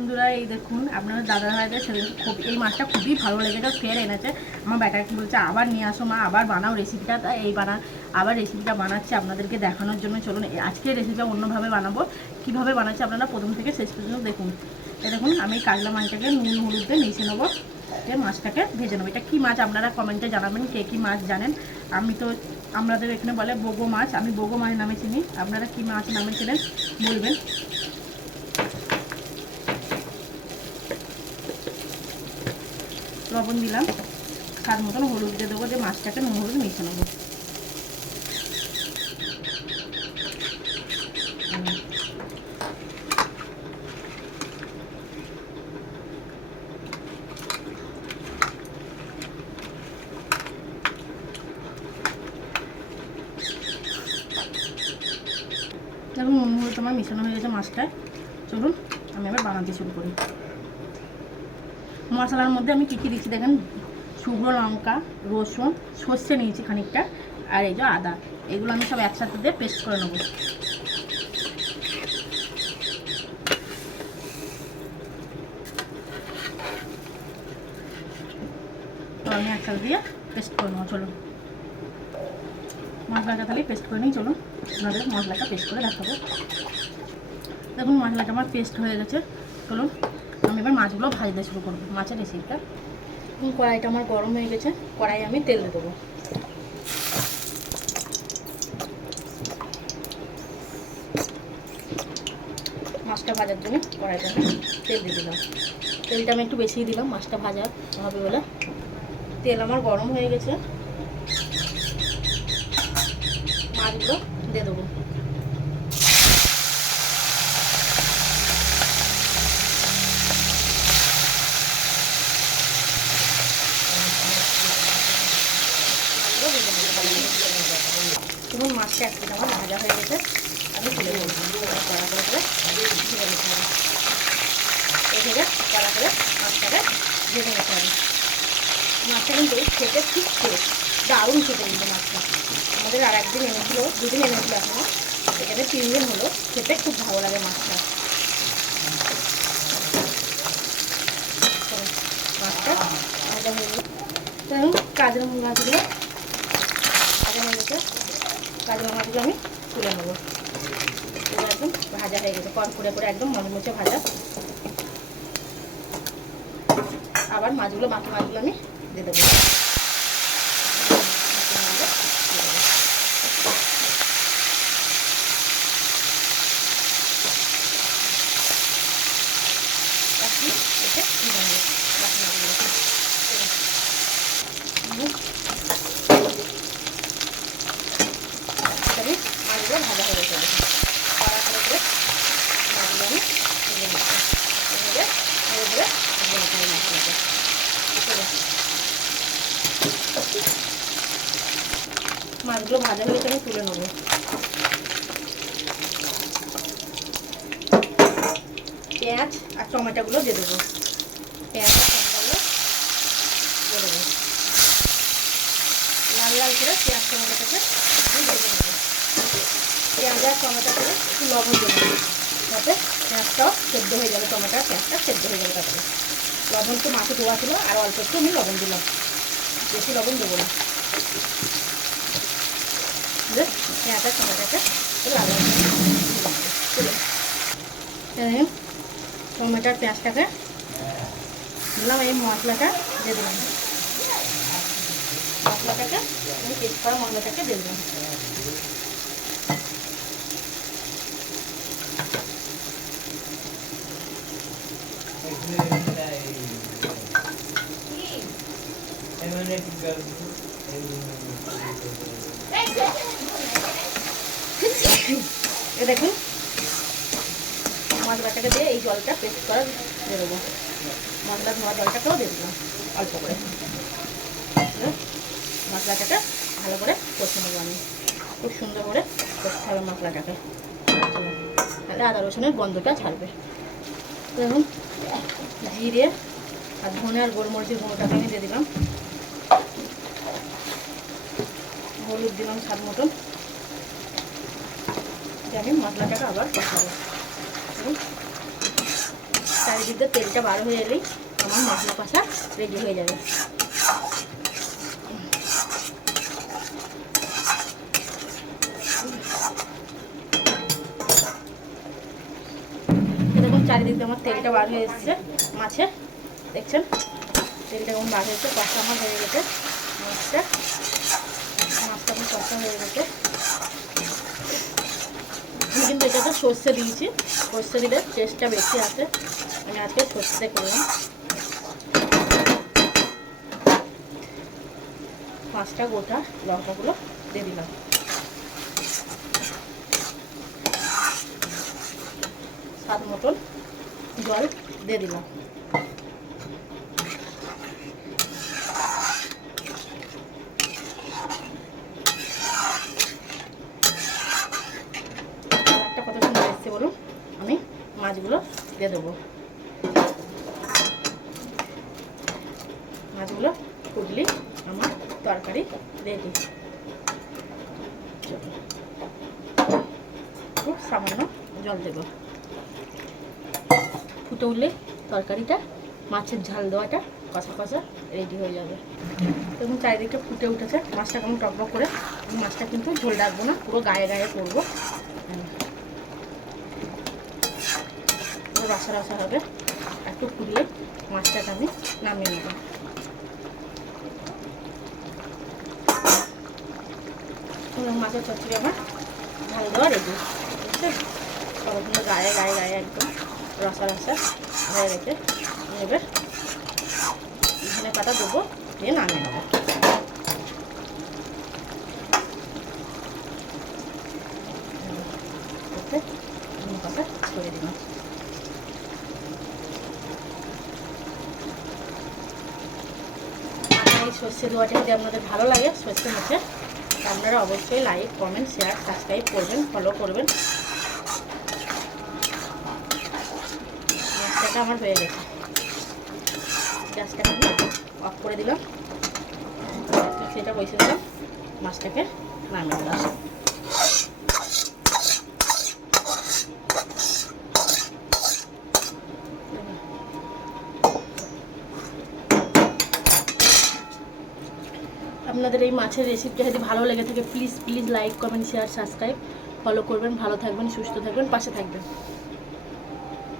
বন্ধুরা, এই দেখুন, আপনার দাদা ভাইদের সেদিন খুব এই মাছটা খুবই ভালো লেগেছে, ফের এনেছে। আমার ব্যাটাকে বলছে, আবার নিয়ে আসো মা, আবার বানাও রেসিপিটা তাই এই বানা আবার রেসিপিটা বানাচ্ছি আপনাদেরকে দেখানোর জন্য। চলুন আজকে রেসিপিটা অন্যভাবে বানাবো। কীভাবে বানাচ্ছি আপনারা প্রথম থেকে শেষ পর্যন্ত দেখুন। এই দেখুন, আমি কাজলা মাছটাকে নুন, হলুদ দিয়ে মিশে নেব। দিয়ে মাছটাকে ভেজে নেব। এটা কী মাছ আপনারা কমেন্টে জানাবেন, কে কী মাছ জানেন? আমি তো আমাদের এখানে বলে বগো মাছ, আমি বগো মাছ নামে চিনি। আপনারা কী মাছ নামে চিনেন, বলবেন। লবণ দিলাম। স্বাদ মতন হলুদ দিয়ে দেবো, যে মাছটাকে নুন হলুদ মিশে নেব। দেখুন নুন হলুদ তোমার মিশানো হয়ে গেছে মাছটা চলুন, আমি এবার বানাতে শুরু করি। মশলার মধ্যে আমি কী কী দিচ্ছি দেখেন? শুকনো লঙ্কা, রসুন, সর্ষে নিয়েছি খানিকটা, আর এই যে আদা। এগুলো আমি সব একসাথে দিয়ে পেস্ট করে নেব। তো আমি একসাথে দিয়ে পেস্ট করে চলুন। মশলাটা তাহলে পেস্ট করে নিই, চলুন। আপনাদের মশলাটা পেস্ট করে দেখাবো। দেখুন, মশলাটা আমার পেস্ট হয়ে গেছে। চলুন। আমি এবার মাছগুলো ভাজতে শুরু করব। মাছের রেসিপিটা কড়াইটা আমার গরম হয়ে গেছে কড়াই আমি তেল দিয়ে দেবো। মাছটা ভাজার জন্য কড়াইটা তেল দিয়ে দিলাম। তেলটা আমি একটু বেশিই দিলাম, মাছটা ভাজা হবে বলে। তেল আমার গরম হয়ে গেছে। মাছগুলো দিয়ে দেবো দেখুন মাছটা এক পিঠ আমার ভাজা হয়ে গেছে আমি তুলে নেব কড়া নিতে হবে এভাবে কড়া করে মাছটাকে ভেজে নিতে হবে মাছটা কিন্তু খেতে ঠিক দারুণ খেতে কিন্তু মাছটা আমাদের আর একদিন এনেছিল দুদিন এনেছিল এখনও এখানে তিন দিন হলো খেতে খুব ভালো লাগে মাছটা মাছটা ভাজা হয়ে গেল দেখুন কাজের মাছগুলো ভাজা হয়ে কাজের মাছগুলো আমি তুলে নেব। একদম ভাজা হয়ে গেছে কড়কুড়ে করে একদম মচমচে ভাজা। আবার মাছগুলো বাকি মাছগুলো আমি দিয়ে দেবো বাকি এতে দিয়ে দেবো বাকি মাছগুলো তবে মাছগুলো ভাজা হয়ে গেছে। কড়া করে করে মাছগুলো আমি নিচ্ছি হবে মাছগুলোকে মাছগুলো ভাজা হয়ে আমি তুলে নেব। পেঁয়াজ আর টমেটোগুলো দিয়ে দেবো। পেঁয়াজ দেবো। লাল লাল করে পেঁয়াজ নেব পেঁয়াজ টমেটো করে একটু লবণ দিয়ে দেবো। যাতে পেঁয়াজটাও সেদ্ধ হয়ে যাবে টমেটো পেঁয়াজটা সেদ্ধ হয়ে যাবে তারপরে লবণ তো মাছে দেওয়া ছিল, আর অল্প একটু আমি লবণ দিলাম। বেশি লবণ দেবো না। পেঁয়াজ আর টমেটোটা একটু লাল লাল করে তুলে এই টমেটো আর পেঁয়াজটাকে দিলাম, এই মশলাটা দিয়ে দিলাম। মশলাটাকে আমি পেস্ট করা মশলাটাকে দিয়ে দিলাম। দেখুন মশলাটাকে দিয়ে এই জলটা পেস্ট করা দিয়ে দেবো। মশলা ধোয়া জলটাকেও দিয়ে দিলাম, অল্প করে। দিয়ে মশলাটাকে ভালো করে কষে নেব আমি। খুব সুন্দর করে কষতে হবে মশলাটাকে তাহলে আদা রসুনের গন্ধটা ছাড়বে। দেখুন, জিরে আর ধনে আর গোলমরিচের গুঁড়োটাকে আমি দিয়ে দিলাম। হলুদ দিলাম স্বাদ দিয়ে আমি মশলাটাকে আবার কষাবো। চারিদিক তেলটা বার হয়ে এলেই আমার মশলা কষা রেডি হয়ে যাবে। চারিদিক আমার তেলটা বার হয়ে এসেছে। মাছে দেখছেন? তেলটা কেমন বার হয়েছে কষা আমার হয়ে গেছে। মাছটা। মাছটা আমার কষা হয়ে গেছে। কিন্তু এটাতে সর্ষে দিয়েছি। সর্ষে দিলে টেস্টটা বেশি আছে আমি আজকে সর্ষে করলাম। পাঁচটা গোটা লঙ্কাগুলো দিয়ে দিলাম। স্বাদ মতন জল দিয়ে দিলাম কালারটা কত সুন্দর এসছে বলুন আমি মাছগুলো দিয়ে দেবো। মাছগুলো ফুটলি আমার তরকারি রেডি। খুব সামান্য জল দেব। ফুটে উঠলে তরকারিটা, মাছের ঝাল দেওয়াটা কষা কষা রেডি হয়ে যাবে। দেখুন চারিদিকটা ফুটে উঠেছে। মাছটা কেমন টকবক করে, মাছটা কিন্তু ঝোল রাখব না, পুরো গায়ে গায়ে করব হুম। পুরো রসা রসা হবে। একটু ফুটলে মাছটাকে আমি নামিয়ে নেব। মাছের চচ্চড়ি আমার ঝাল দেওয়া রেডি বুঝছে সবার গায়ে গায়ে গায়ে একদম রসা রসা হয়ে গেছে। এবার ধনে পাতা দেবো, দিয়ে নামিয়ে নেব ওতে ধনে পাতা ছড়িয়ে দিলাম আমার এই সর্ষে দোয়াটা যদি আপনাদের ভালো লাগে সর্ষে মাছে আপনারা অবশ্যই লাইক কমেন্ট শেয়ার সাবস্ক্রাইব করবেন ফলো করবেন। মাছটাটা আমার হয়ে গেছে। গ্যাসটাকে অফ করে দিলাম। সেটা বসে দিলাম। মাছটাকে নামিয়ে দিলাম আপনাদের এই মাছের রেসিপিটা যদি ভালো লেগে থাকে please please like comment share subscribe follow করবেন, ভালো থাকবেন, সুস্থ থাকবেন, পাশে থাকবেন।